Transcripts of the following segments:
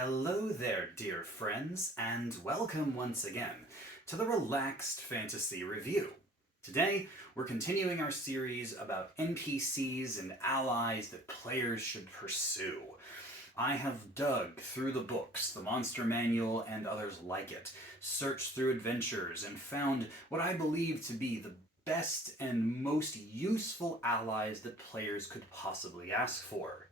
Hello there, dear friends, and welcome once again to the Relaxed Fantasy Review. Today, we're continuing our series about NPCs and allies that players should pursue. I have dug through the books, the Monster Manual, and others like it, searched through adventures, and found what I believe to be the best and most useful allies that players could possibly ask for.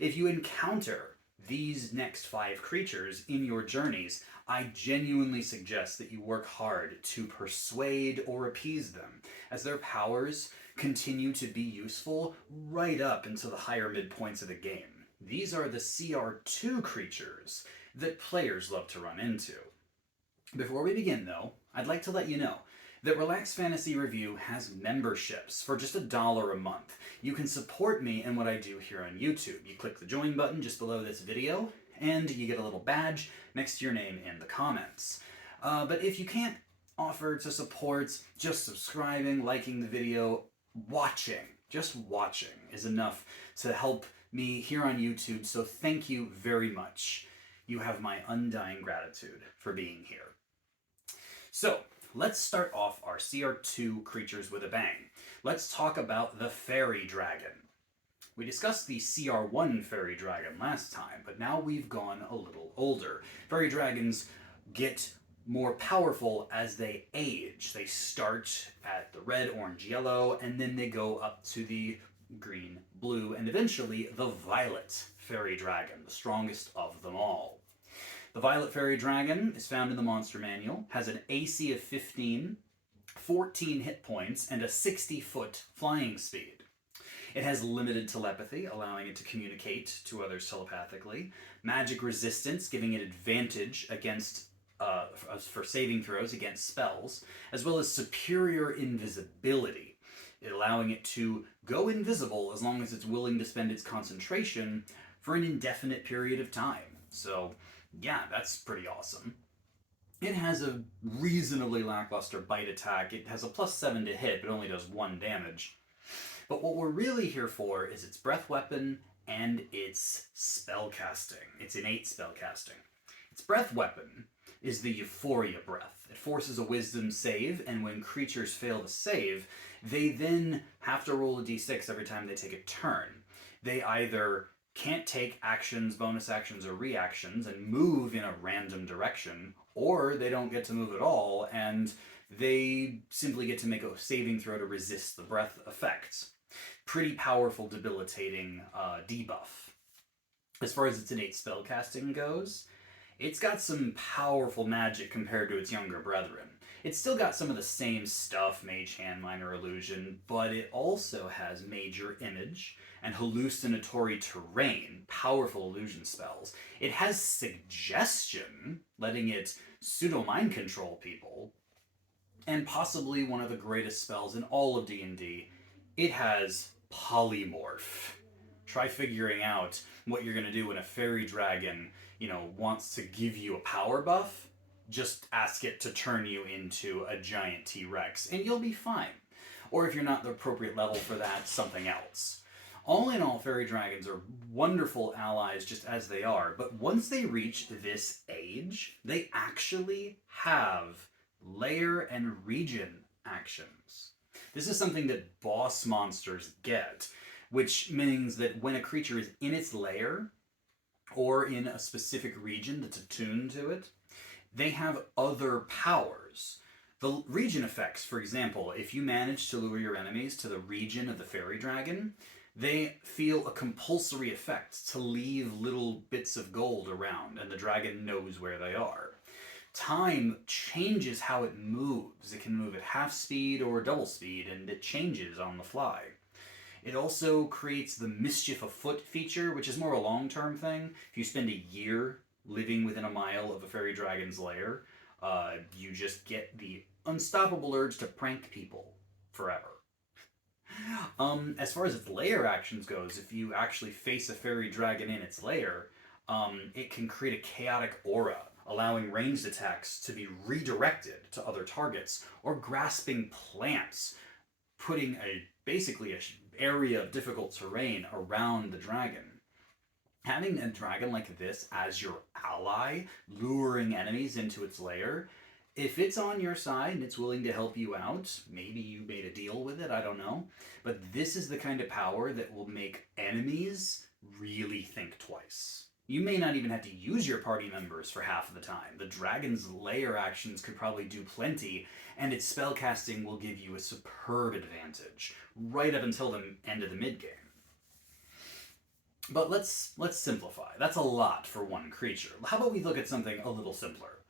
If you encounter these next 5 creatures in your journeys, I genuinely suggest that you work hard to persuade or appease them, as their powers continue to be useful right up into the higher midpoints of the game. These are the CR-2 creatures that players love to run into. Before we begin, though, I'd like to let you know that Relaxed Fantasy Review has memberships for just $1 a month. You can support me in what I do here on YouTube. You click the join button just below this video, and you get a little badge next to your name in the comments. But if you can't offer to support, just subscribing, liking the video, just watching is enough to help me here on YouTube, so thank you very much. You have my undying gratitude for being here. So, let's start off our CR2 creatures with a bang. Let's talk about the Fairy Dragon. We discussed the CR1 Fairy Dragon last time, but now we've gone a little older. Fairy Dragons get more powerful as they age. They start at the red, orange, yellow, and then they go up to the green, blue, and eventually the Violet Fairy Dragon, the strongest of them all. The Violet Fairy Dragon is found in the Monster Manual, has an AC of 15, 14 hit points, and a 60-foot flying speed. It has limited telepathy, allowing it to communicate to others telepathically, magic resistance, giving it advantage against for saving throws against spells, as well as superior invisibility, allowing it to go invisible as long as it's willing to spend its concentration for an indefinite period of time. So, yeah, that's pretty awesome. It has a reasonably lackluster bite attack. It has a +7 to hit, but only does 1 damage. But what we're really here for is its breath weapon and its spellcasting, its innate spellcasting. Its breath weapon is the Euphoria Breath. It forces a wisdom save, and when creatures fail to save, they then have to roll a d6 every time they take a turn. They either can't take actions, bonus actions, or reactions and move in a random direction, or they don't get to move at all, and they simply get to make a saving throw to resist the breath effects. Pretty powerful, debilitating debuff. As far as its innate spellcasting goes, it's got some powerful magic compared to its younger brethren. It's still got some of the same stuff, Mage Hand, Minor Illusion, but it also has Major Image and Hallucinatory Terrain, powerful illusion spells. It has Suggestion, letting it pseudo-mind control people, and possibly one of the greatest spells in all of D&D, it has Polymorph. Try figuring out what you're going to do when a fairy dragon, wants to give you a power buff. Just ask it to turn you into a giant T-Rex, and you'll be fine. Or if you're not the appropriate level for that, something else. All in all, fairy dragons are wonderful allies just as they are, but once they reach this age, they actually have lair and region actions. This is something that boss monsters get, which means that when a creature is in its lair, or in a specific region that's attuned to it, they have other powers. The region effects, for example, if you manage to lure your enemies to the region of the fairy dragon, they feel a compulsory effect to leave little bits of gold around, and the dragon knows where they are. Time changes how it moves. It can move at half speed or double speed, and it changes on the fly. It also creates the Mischief Afoot feature, which is more a long-term thing. If you spend a year living within a mile of a fairy dragon's lair, you just get the unstoppable urge to prank people forever. As far as its lair actions goes, if you actually face a fairy dragon in its lair, it can create a chaotic aura, allowing ranged attacks to be redirected to other targets, or grasping plants, putting basically an area of difficult terrain around the dragon. Having a dragon like this as your ally, luring enemies into its lair, if it's on your side and it's willing to help you out, maybe you made a deal with it, I don't know. But this is the kind of power that will make enemies really think twice. You may not even have to use your party members for half of the time. The dragon's lair actions could probably do plenty, and its spellcasting will give you a superb advantage, right up until the end of the mid game. But let's simplify. That's a lot for one creature. How about we look at something a little simpler?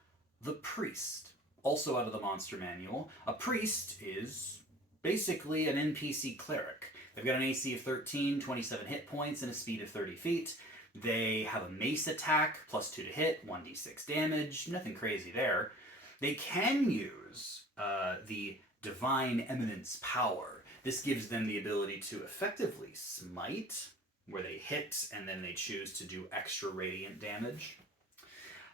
The priest. Also out of the monster manual, a priest is basically an NPC cleric. They've got an AC of 13, 27 hit points, and a speed of 30 feet. They have a mace attack, plus 2 to hit, 1d6 damage, nothing crazy there. They can use the Divine Eminence power. This gives them the ability to effectively smite, where they hit and then they choose to do extra radiant damage.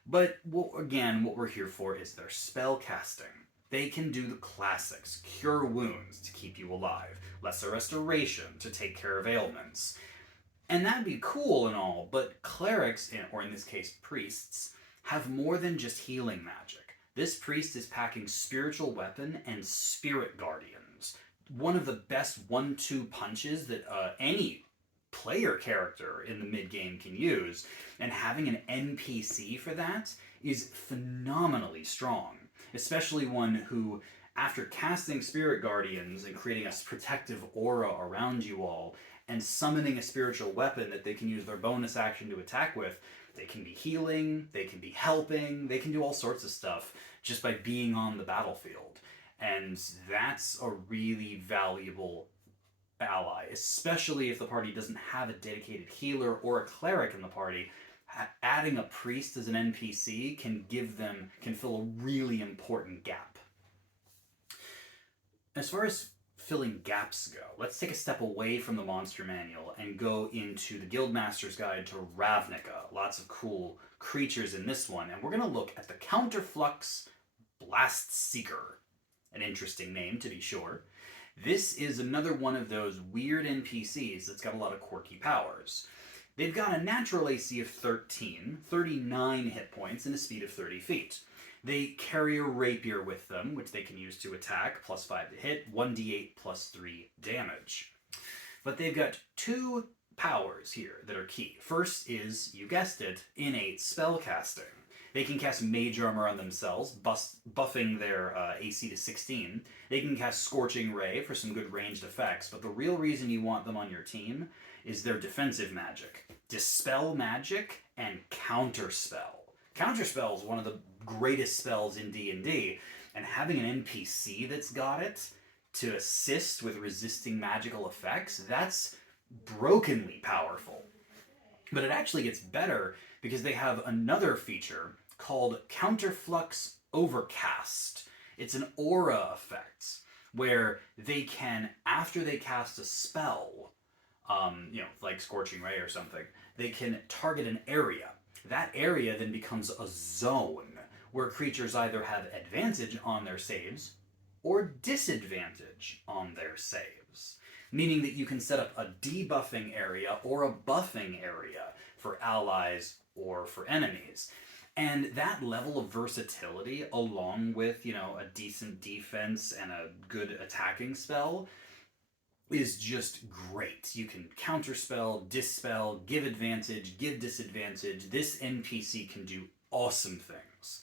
But again, what we're here for is their spell casting. They can do the classics: cure wounds to keep you alive, lesser restoration to take care of ailments. And that'd be cool and all, but clerics, or in this case priests, have more than just healing magic. This priest is packing spiritual weapon and spirit guardians. One of the best 1-2 punches that any player character in the mid-game can use, and having an NPC for that is phenomenally strong, especially one who, after casting Spirit Guardians and creating a protective aura around you all, and summoning a spiritual weapon that they can use their bonus action to attack with, they can be healing, they can be helping, they can do all sorts of stuff just by being on the battlefield. And that's a really valuable ally, especially if the party doesn't have a dedicated healer or a cleric in the party. Adding a priest as an NPC can fill a really important gap. As far as filling gaps go, let's take a step away from the monster manual and go into the Guildmaster's Guide to Ravnica. Lots of cool creatures in this one, and we're going to look at the Counterflux Blast Seeker. An interesting name, to be sure. This is another one of those weird NPCs that's got a lot of quirky powers. They've got a natural AC of 13, 39 hit points, and a speed of 30 feet. They carry a rapier with them, which they can use to attack, plus 5 to hit, 1d8 plus 3 damage. But they've got 2 powers here that are key. First is, you guessed it, innate spellcasting. They can cast Mage Armor on themselves, buffing their AC to 16. They can cast Scorching Ray for some good ranged effects, but the real reason you want them on your team is their defensive magic. Dispel Magic and Counterspell. Counterspell is one of the greatest spells in D&D, and having an NPC that's got it to assist with resisting magical effects, that's brokenly powerful. But it actually gets better because they have another feature called Counterflux Overcast. It's an aura effect where they can, after they cast a spell, like Scorching Ray or something, they can target an area. That area then becomes a zone where creatures either have advantage on their saves or disadvantage on their saves. Meaning that you can set up a debuffing area or a buffing area for allies or for enemies. And that level of versatility, along with, a decent defense and a good attacking spell, is just great. You can counterspell, dispel, give advantage, give disadvantage. This NPC can do awesome things.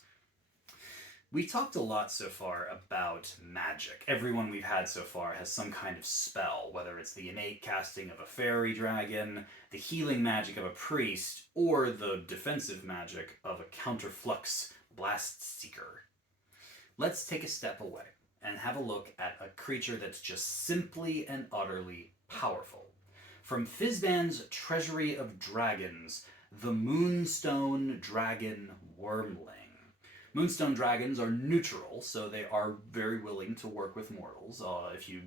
We talked a lot so far about magic. Everyone we've had so far has some kind of spell, whether it's the innate casting of a fairy dragon, the healing magic of a priest, or the defensive magic of a Counterflux Blast Seeker. Let's take a step away and have a look at a creature that's just simply and utterly powerful. From Fizban's Treasury of Dragons, the Moonstone Dragon Wormling. Moonstone dragons are neutral, so they are very willing to work with mortals if you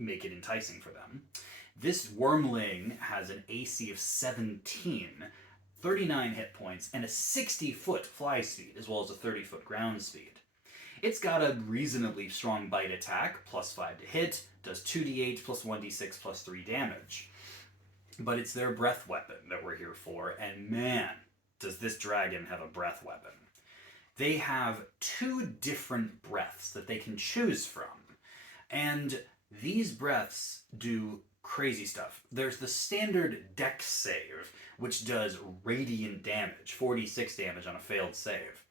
make it enticing for them. This wormling has an AC of 17, 39 hit points, and a 60-foot fly speed, as well as a 30-foot ground speed. It's got a reasonably strong bite attack, plus 5 to hit, does 2d8 plus 1d6 plus 3 damage. but it's their breath weapon that we're here for, and man, does this dragon have a breath weapon. They have 2 different breaths that they can choose from, and these breaths do crazy stuff. There's the standard dex save, which does radiant damage, 46 damage on a failed save.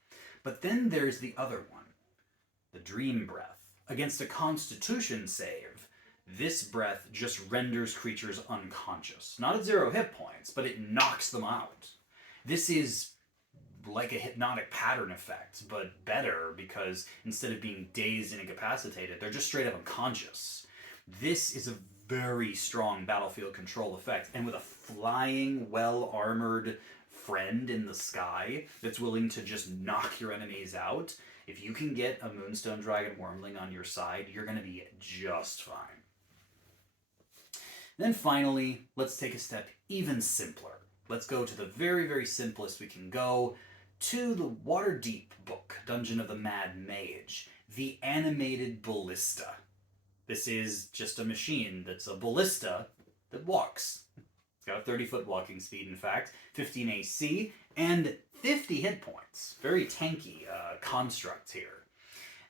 But then there's the other one, the dream breath. Against a constitution save, this breath just renders creatures unconscious. Not at 0 hit points, but it knocks them out. This is like a hypnotic pattern effect, but better because instead of being dazed and incapacitated, they're just straight up unconscious. This is a very strong battlefield control effect, and with a flying, well-armored friend in the sky that's willing to just knock your enemies out, if you can get a Moonstone Dragon Wormling on your side, you're going to be just fine. Then finally, let's take a step even simpler. Let's go to the very, very simplest we can go, to the Waterdeep book, Dungeon of the Mad Mage, the animated ballista. This is just a machine that's a ballista that walks. It's got a 30-foot walking speed, in fact, 15 AC, and 50 hit points. Very tanky construct here.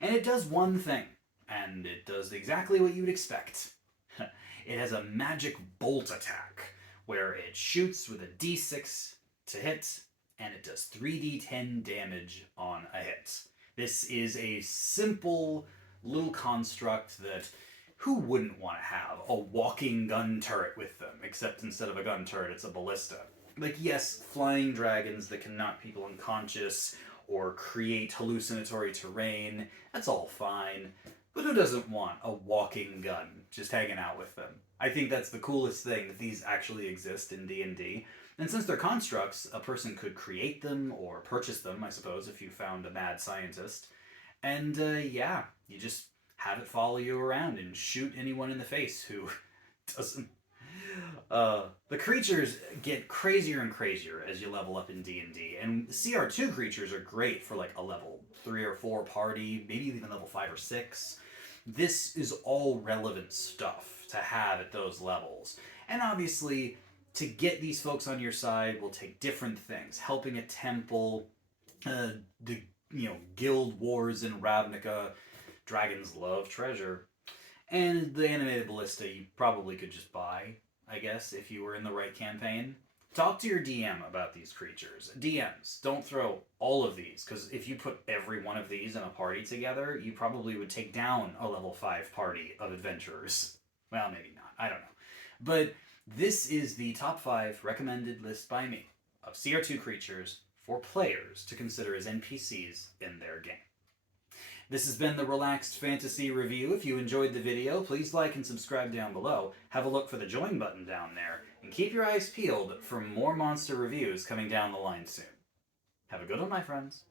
And it does one thing, and it does exactly what you would expect. It has a magic bolt attack, where it shoots with a d6 to hit, and it does 3d10 damage on a hit. This is a simple little construct that who wouldn't want to have a walking gun turret with them, except instead of a gun turret, it's a ballista. Like, yes, flying dragons that can knock people unconscious or create hallucinatory terrain, that's all fine. But who doesn't want a walking gun just hanging out with them? I think that's the coolest thing, that these actually exist in D&D. And since they're constructs, a person could create them or purchase them, I suppose, if you found a mad scientist. And yeah, you just have it follow you around and shoot anyone in the face who doesn't. The creatures get crazier and crazier as you level up in D&D, and CR-2 creatures are great for like a level 3 or 4 party, maybe even level 5 or 6. This is all relevant stuff to have at those levels. And obviously, to get these folks on your side will take different things. Helping a temple, the guild wars in Ravnica, dragons love treasure, and the animated ballista you probably could just buy, I guess, if you were in the right campaign. Talk to your DM about these creatures. DMs, don't throw all of these, because if you put every one of these in a party together, you probably would take down a level 5 party of adventurers. Well, maybe not. I don't know. But this is the top 5 recommended list by me of CR2 creatures for players to consider as NPCs in their game. This has been the Relaxed Fantasy Review. If you enjoyed the video, please like and subscribe down below. Have a look for the join button down there, and keep your eyes peeled for more monster reviews coming down the line soon. Have a good one, my friends.